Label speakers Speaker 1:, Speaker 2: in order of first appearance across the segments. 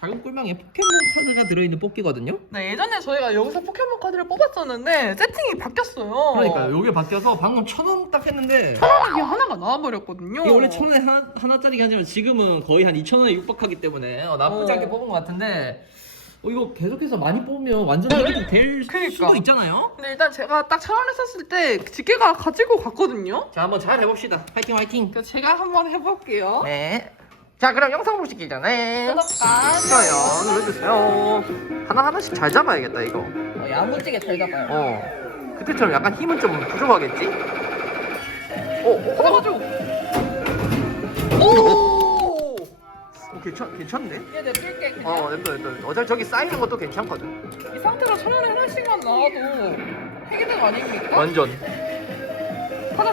Speaker 1: 작은 꿀망에 포켓몬 카드가 들어있는 뽑기거든요.
Speaker 2: 네, 예전에 저희가 여기서 포켓몬 카드를 뽑았었는데 세팅이 바뀌었어요.
Speaker 1: 그러니까 여기 바뀌어서 방금 천 원 딱 했는데
Speaker 2: 이게 하나가 나와버렸거든요.
Speaker 1: 이게 원래 천 원에 하나, 하나짜리가 하지만 지금은 거의 한 2천 원에 육박하기 때문에 어, 나쁘지
Speaker 2: 어.
Speaker 1: 않게 뽑은 것 같은데 어, 이거 계속해서 많이 뽑으면 완전 이렇게 될
Speaker 2: 그러니까.
Speaker 1: 수도 있잖아요.
Speaker 2: 근데 일단 제가 딱천 원을 썼을 때 집게가 가지고 갔거든요.
Speaker 1: 자 한번 잘 해봅시다. 화이팅 화이팅.
Speaker 2: 그래서 제가 한번 해볼게요.
Speaker 1: 네. 자 그럼 영상 보시기 전에
Speaker 2: 구독과
Speaker 1: 좋아요 눌러주세요. 하나 하나씩 잘 잡아야겠다 이거.
Speaker 2: 어, 야무지게 잘 잡아요.
Speaker 1: 어. 그때처럼 약간 힘은 좀 부족하겠지? 어, 어,
Speaker 2: 잡아줘.
Speaker 1: 오! 오! 어, 괜찮, 괜찮네?
Speaker 2: 얘 냅둘게 그냥.
Speaker 1: 어, 냅둬, 냅둬. 어차피 저기 쌓이는 것도 괜찮거든.
Speaker 2: 이 상태로 천 원에 하나씩만 나와도 해결된 거 아닙니까?
Speaker 1: 완전.
Speaker 2: 하나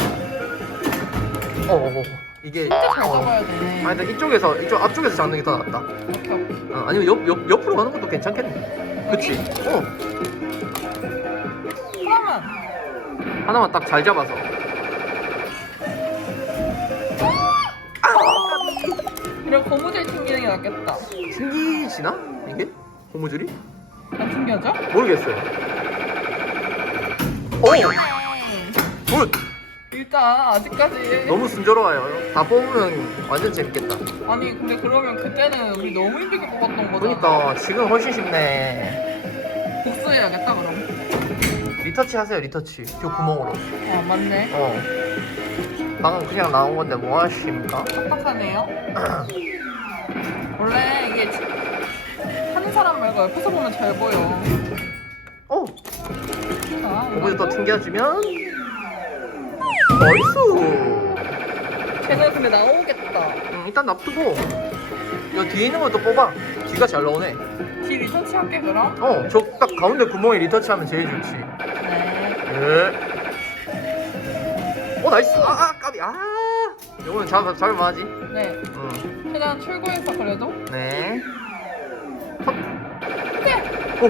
Speaker 1: 어, 어, 어. 이게.
Speaker 2: 진짜 잘
Speaker 1: 어.
Speaker 2: 잡아야 되네.
Speaker 1: 아니, 근데 이쪽에서, 이쪽 앞쪽에서 잡는 게 더 낫다. 어, 아니면 옆, 옆, 옆으로 가는 것도 괜찮겠네. 그치? 어.
Speaker 2: 하나만.
Speaker 1: 하나만 딱 잘 잡아서.
Speaker 2: 그래 고무줄 튕기는 게 낫겠다.
Speaker 1: 튕기시나? 이게? 고무줄이?
Speaker 2: 안 튕겨져?
Speaker 1: 모르겠어요. 오! 굿!
Speaker 2: 일단 아직까지
Speaker 1: 너무 순조로워요. 다 뽑으면 완전 재밌겠다.
Speaker 2: 아니 근데 그러면 그때는 우리 너무 힘들게 뽑았던 거잖아.
Speaker 1: 그러니까 지금 훨씬 쉽네.
Speaker 2: 복수해야겠다 그럼.
Speaker 1: 리터치 하세요, 리터치. 그 구멍으로.
Speaker 2: 아 맞네.
Speaker 1: 어. 방금 그냥 나온 건데 뭐 하십니까?
Speaker 2: 빡빡하네요. 원래 이게 지- 하는 사람 말고 옆에서 보면 잘 보여.
Speaker 1: 어,
Speaker 2: 자,
Speaker 1: 고무줄 또
Speaker 2: 이거
Speaker 1: 튕겨주면. 나이스!
Speaker 2: 쟤는 근데 나오겠다.
Speaker 1: 음, 일단 놔두고. 여 뒤에 있는 것도 뽑아. 뒤가 잘 나오네.
Speaker 2: 뒤 리서치 할게 그럼.
Speaker 1: 어, 저 딱 가운데 구멍에 리터치 하면 제일 좋지.
Speaker 2: 네.
Speaker 1: 예. 오, 나이스! 아, 아, 까비. 아! 요거는 잡, 잡을만 하지.
Speaker 2: 네.
Speaker 1: 음.
Speaker 2: 최대한 출구에서 그래도.
Speaker 1: 네. 오!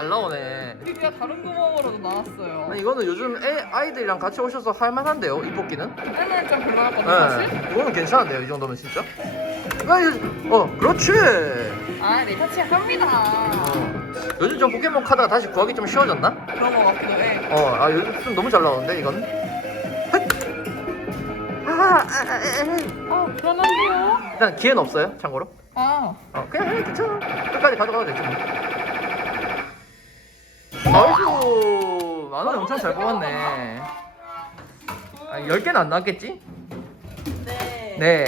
Speaker 1: 잘 나오네.
Speaker 2: 드디어 다른 구멍으로도 나왔어요.
Speaker 1: 아니, 이거는 요즘 애, 아이들이랑 같이 오셔서 할만한데요, 이 뽑기는?
Speaker 2: 그때는 좀 별로였거든 사실.
Speaker 1: 네. 이거는 괜찮은데요, 이 정도면 진짜? 아 이, 어, 그렇지!
Speaker 2: 아 리서치 합니다.
Speaker 1: 어. 요즘 좀 포켓몬 카드가 다시 구하기 좀 쉬워졌나?
Speaker 2: 그런 거 같고. 네.
Speaker 1: 어, 아, 요즘 좀 너무 잘 나오는데, 이건? 헷! 아, 아, 아, 아,
Speaker 2: 어 불안한데요.
Speaker 1: 일단 기회는 없어요, 참고로.
Speaker 2: 아
Speaker 1: 어, 그냥 해, 괜찮아. 끝까지 가져가도 되지. 뭐. 아이고, 만원 엄청 잘 뽑았네. 아, 10개는 안 나왔겠지?
Speaker 2: 네.
Speaker 1: 네.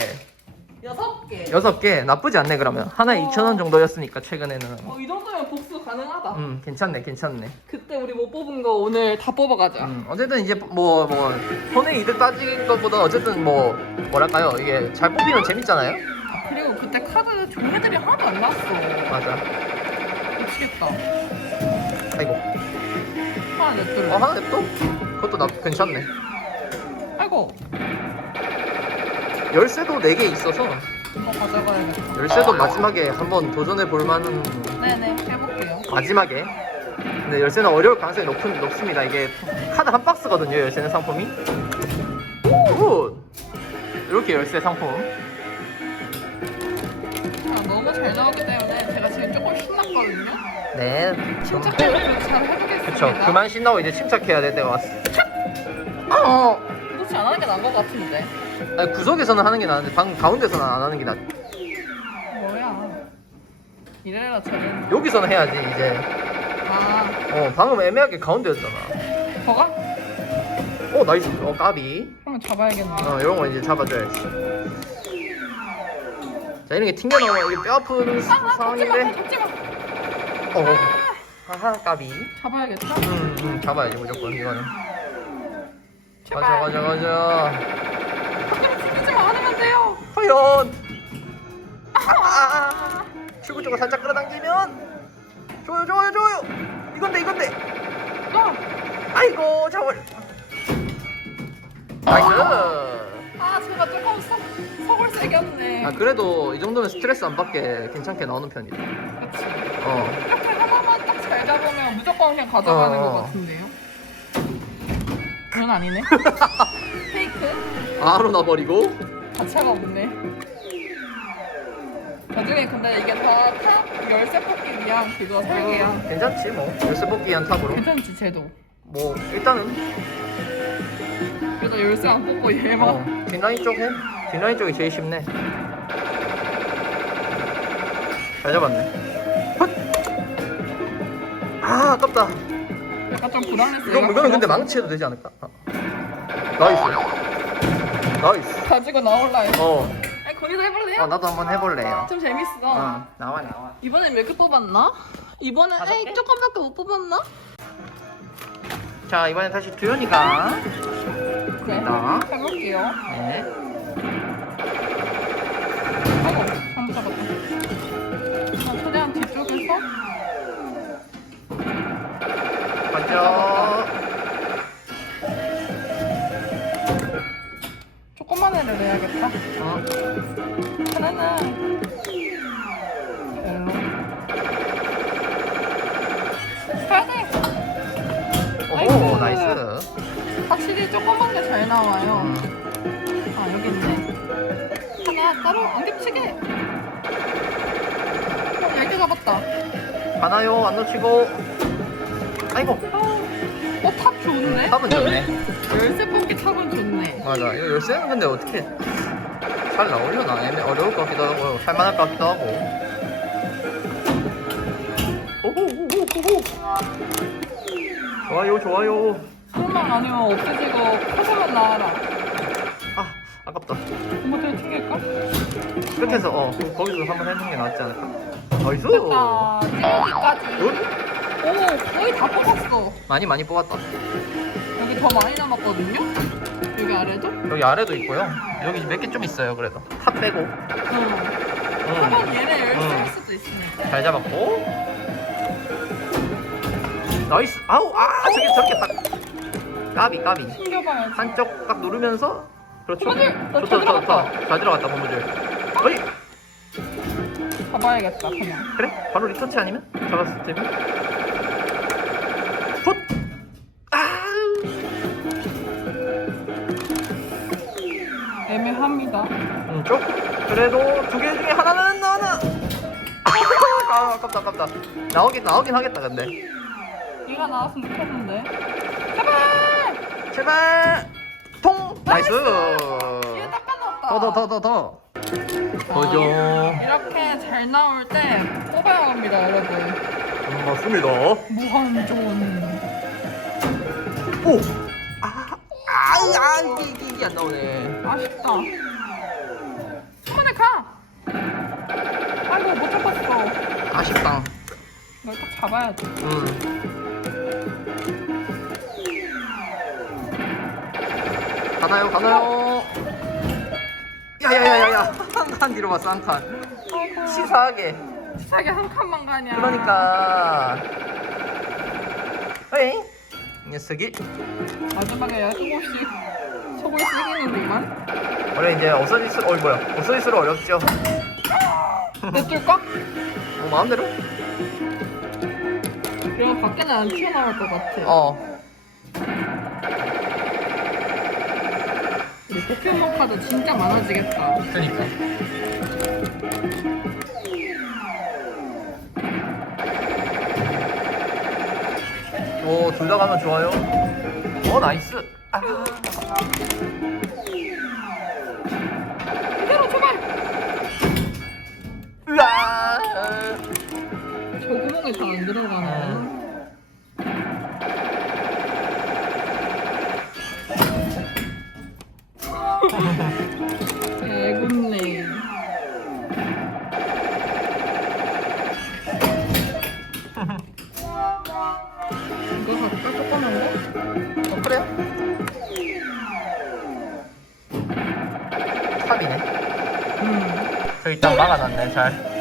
Speaker 2: 여섯 개.
Speaker 1: 6개. 나쁘지 않네, 그러면. 하나에
Speaker 2: 어.
Speaker 1: 2,000원 정도였으니까, 최근에는.
Speaker 2: 어, 이 정도면 복수 가능하다.
Speaker 1: 음, 괜찮네, 괜찮네.
Speaker 2: 그때 우리 못 뽑은 거 오늘 다 뽑아가자.
Speaker 1: 음, 어쨌든 이제 뭐, 뭐, 손에 이득 따지는 것보다 어쨌든 뭐, 뭐랄까요. 이게 잘 뽑히면 재밌잖아요?
Speaker 2: 그리고 그때 카드 종류들이 하나도 안 나왔어.
Speaker 1: 맞아.
Speaker 2: 미치겠다.
Speaker 1: 아이고.
Speaker 2: 하나 냈더래.
Speaker 1: 어, 하나 냅둬? 그것도 나, 괜찮네.
Speaker 2: 아이고.
Speaker 1: 열쇠도 4개 있어서,
Speaker 2: 이거 가져가야겠다.
Speaker 1: 열쇠도 마지막에 한번 도전해 볼 만한
Speaker 2: 네네 해볼게요.
Speaker 1: 마지막에 근데 열쇠는 어려울 가능성이 높, 높습니다 이게 카드 한 박스거든요 열쇠는 상품이 굿 이렇게 열쇠 상품
Speaker 2: 아, 너무 잘 나오기 때문에 제가 지금 조금 신났거든요. 네잘 해보겠습니다.
Speaker 1: 그쵸 그만 신나고 이제 침착해야 될 때가 왔어 어
Speaker 2: 그렇지 안 하는 게 나은 것 같은데.
Speaker 1: 아니, 구석에서는 하는 게 나은데 방 가운데서는 안 하는 게 낫.
Speaker 2: 뭐야. 이래라 저래라.
Speaker 1: 여기서는 해야지 이제
Speaker 2: 아,
Speaker 1: 어 방금 애매하게 가운데였잖아
Speaker 2: 저가?
Speaker 1: 어 나이스 어 까비
Speaker 2: 한번 잡아야겠네.
Speaker 1: 어 이런 거 이제 잡아줘야지 자 이런 게 튕겨 나오면 이게 뼈 아픈
Speaker 2: 아, 잡지 마,
Speaker 1: 상황인데
Speaker 2: 잡지 마.
Speaker 1: 어. 하하 까비
Speaker 2: 잡아야겠다.
Speaker 1: 음, 음 잡아야지 무조건 이거는. 가자 가자 가자.
Speaker 2: 마, 하면 돼요.
Speaker 1: 과연! 아, 출구 쪽으로 살짝 끌어당기면? 좋아요 좋아요 좋아요. 이건데 이건데.
Speaker 2: 아,
Speaker 1: 아이고 잡을. 나이스.
Speaker 2: 아, 제가 조금 석, 석을 세게 했네.
Speaker 1: 아 그래도 이 정도면 스트레스 안 받게 괜찮게 나오는 편이다.
Speaker 2: 그치.
Speaker 1: 어
Speaker 2: 이렇게 하나만 딱 잘 잡으면 무조건 그냥 가져가는
Speaker 1: 어.
Speaker 2: 것 같은데요? 그건 아니네. 페이크.
Speaker 1: 바로 나버리고
Speaker 2: 가차가 없네. 나중에 근데 이게 다탑 열쇠 뽑기 위한 그거 설계야.
Speaker 1: 괜찮지 뭐 열쇠 뽑기 위한 탑으로
Speaker 2: 괜찮지 쟤도.
Speaker 1: 뭐 일단은
Speaker 2: 그래서 열쇠 안 뽑고 얘만.
Speaker 1: 어, 뒷라인 쪽 해. 뒷라인 쪽이 제일 쉽네. 잘 잡았네. 헛! 아, 아깝다.
Speaker 2: 약간 좀 불안했어.
Speaker 1: 이거,
Speaker 2: 얘가
Speaker 1: 이거는 근데 망치해도 되지 않을까? 아. 나이스. 나이스.
Speaker 2: 가지고 나올라 했어.
Speaker 1: 어,
Speaker 2: 아니 거기서 해볼래요?
Speaker 1: 어 나도 한번 해볼래요.
Speaker 2: 좀 재밌어.
Speaker 1: 어, 나와, 나와.
Speaker 2: 이번엔 몇 개 뽑았나? 이번엔
Speaker 1: 다섯
Speaker 2: 에이
Speaker 1: 개?
Speaker 2: 조금밖에 못 뽑았나?
Speaker 1: 자, 이번엔 다시 두현이가.
Speaker 2: 네.
Speaker 1: 나.
Speaker 2: 해볼게요.
Speaker 1: 네.
Speaker 2: 아이고 잘못 잡았다. 자, 최대한 뒤쪽에서
Speaker 1: 먼저.
Speaker 2: 조그만 애를 내야겠다.
Speaker 1: 어,
Speaker 2: 하나는 별로. 가야 돼.
Speaker 1: 오호,
Speaker 2: 아이고.
Speaker 1: 나이스.
Speaker 2: 확실히 조그만 게 잘 나와요.
Speaker 1: 음.
Speaker 2: 아 여기 있네. 하나 따로 안 겹치게. 어, 얇게 잡았다.
Speaker 1: 하나요, 안 놓치고. 아이고,
Speaker 2: 어, 탑 좋은데?
Speaker 1: 탑은 좋네.
Speaker 2: 열쇠 뽑기 탑은 좋네.
Speaker 1: 맞아. 이거 열쇠는 근데 어떻게 잘 나오려나? 애매 어려울 것 같기도 하고, 살만할 것 같기도 하고. 오호오호오호. 좋아요, 좋아요.
Speaker 2: 설마 아니면 없애지고 커서만 나와라.
Speaker 1: 아, 아깝다.
Speaker 2: 모델 튕길까?
Speaker 1: 그렇게 해서, 어, 거기서 한번 해보는 게 낫지 않을까? 나이스!
Speaker 2: 됐다. 여기까지.
Speaker 1: 굿?
Speaker 2: 오, 거의 다 뽑았어.
Speaker 1: 많이 많이 뽑았다.
Speaker 2: 여기 더 많이 남았거든요? 여기 아래도?
Speaker 1: 여기 아래도 있고요. 여기 몇 개 좀 있어요, 그래도. 탑 빼고.
Speaker 2: 응.
Speaker 1: 응.
Speaker 2: 한번 얘네 열쇠
Speaker 1: 응.
Speaker 2: 할 수도 있으니까.
Speaker 1: 잘 잡았고. 나이스! 아우! 아! 저기, 저기 딱. 까비, 까비.
Speaker 2: 숨겨봐야지.
Speaker 1: 한쪽 딱 누르면서 그렇죠.
Speaker 2: 고무줄! 어,
Speaker 1: 좋다
Speaker 2: 잘
Speaker 1: 좋다
Speaker 2: 들어갔다.
Speaker 1: 좋다 잘 들어갔다 고무줄 어이
Speaker 2: 가봐야겠다, 그냥.
Speaker 1: 그래 바로 리터치 아니면 잡았을 테면 음, 쪽 그래도 두 개 중에 하나는 나나 아 아깝다 아깝다 나오긴 나오긴 하겠다 근데
Speaker 2: 얘가 나왔으면 좋겠는데. 제발!
Speaker 1: 제발 통 나이스
Speaker 2: 얘 닦아놨다.
Speaker 1: 더 더 더 더더
Speaker 2: 아,
Speaker 1: 더죠
Speaker 2: 이렇게 잘 나올 때 뽑아야 합니다, 여러분.
Speaker 1: 음, 맞습니다
Speaker 2: 무한존.
Speaker 1: 오! 아, 아, 아, 이게, 이게, 이게 안 나오네.
Speaker 2: 아쉽다.
Speaker 1: 아쉽다.
Speaker 2: 이걸 딱 잡아야지.
Speaker 1: 음. 가나요, 가나요? 야야야야야, 한 칸 뒤로 봤어, 한 칸. 치사하게.
Speaker 2: 치사하게 한 칸만 가냐.
Speaker 1: 그러니까. 어이? 이 녀석이.
Speaker 2: 마지막에 조금씩 속을 쓰기는구만.
Speaker 1: 원래 이제 없어질수록, 어이, 뭐야. 없어질수록 어렵죠.
Speaker 2: 내줄까?
Speaker 1: 뭐, 마음대로?
Speaker 2: 이거 밖에는 안 튀어나올 것 같아.
Speaker 1: 어.
Speaker 2: 우리 포켓몬 카드 진짜 많아지겠다.
Speaker 1: 그니까. 오, 둘 다 가면 좋아요. 어, 나이스. 아.
Speaker 2: 저 구멍에 잘안 들어가네. 애굽네. 이거 갈까? 조그만 거?
Speaker 1: 어, 그래요? 탑이네.
Speaker 2: 음.
Speaker 1: 저 일단 막아놨네, 잘.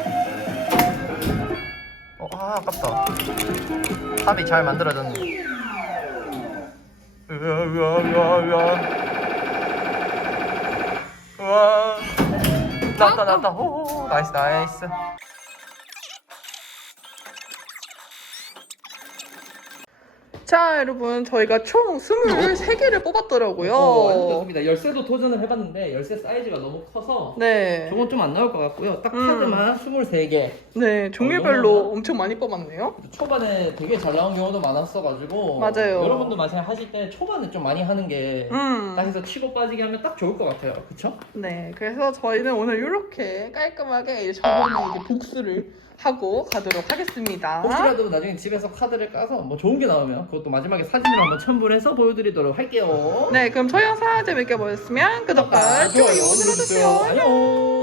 Speaker 1: 어, 아, 아깝다. 탑이 잘 만들어졌네. 으아, 으아, 으아, 으아. 우와. 나왔다, 나왔다. 오, 나이스, 나이스.
Speaker 2: 자, 여러분, 저희가 총 23개를 뽑았더라고요.
Speaker 1: 어, 완전 좋습니다. 열쇠도 도전을 해봤는데 열쇠 사이즈가 너무 커서
Speaker 2: 네.
Speaker 1: 저건 좀 안 나올 것 같고요. 딱
Speaker 2: 음.
Speaker 1: 카드만 23개.
Speaker 2: 네, 종류별로
Speaker 1: 어,
Speaker 2: 엄청 많이 뽑았네요.
Speaker 1: 초반에 되게 잘 나온 경우도 많았어가지고
Speaker 2: 맞아요.
Speaker 1: 여러분도 만약에 하실 때 초반에 좀 많이 하는 게
Speaker 2: 음.
Speaker 1: 딱 해서 치고 빠지게 하면 딱 좋을 것 같아요. 그쵸?
Speaker 2: 네, 그래서 저희는 오늘 이렇게 깔끔하게 저번에 이제 복수를 하고 가도록 하겠습니다.
Speaker 1: 혹시라도 나중에 집에서 카드를 까서 뭐 좋은 게 나오면 그것도 마지막에 사진으로 한번 첨부를 해서 보여드리도록 할게요.
Speaker 2: 네, 그럼 저희 영상 재밌게 보셨으면 구독과 좋아요 눌러주세요.
Speaker 1: 안녕.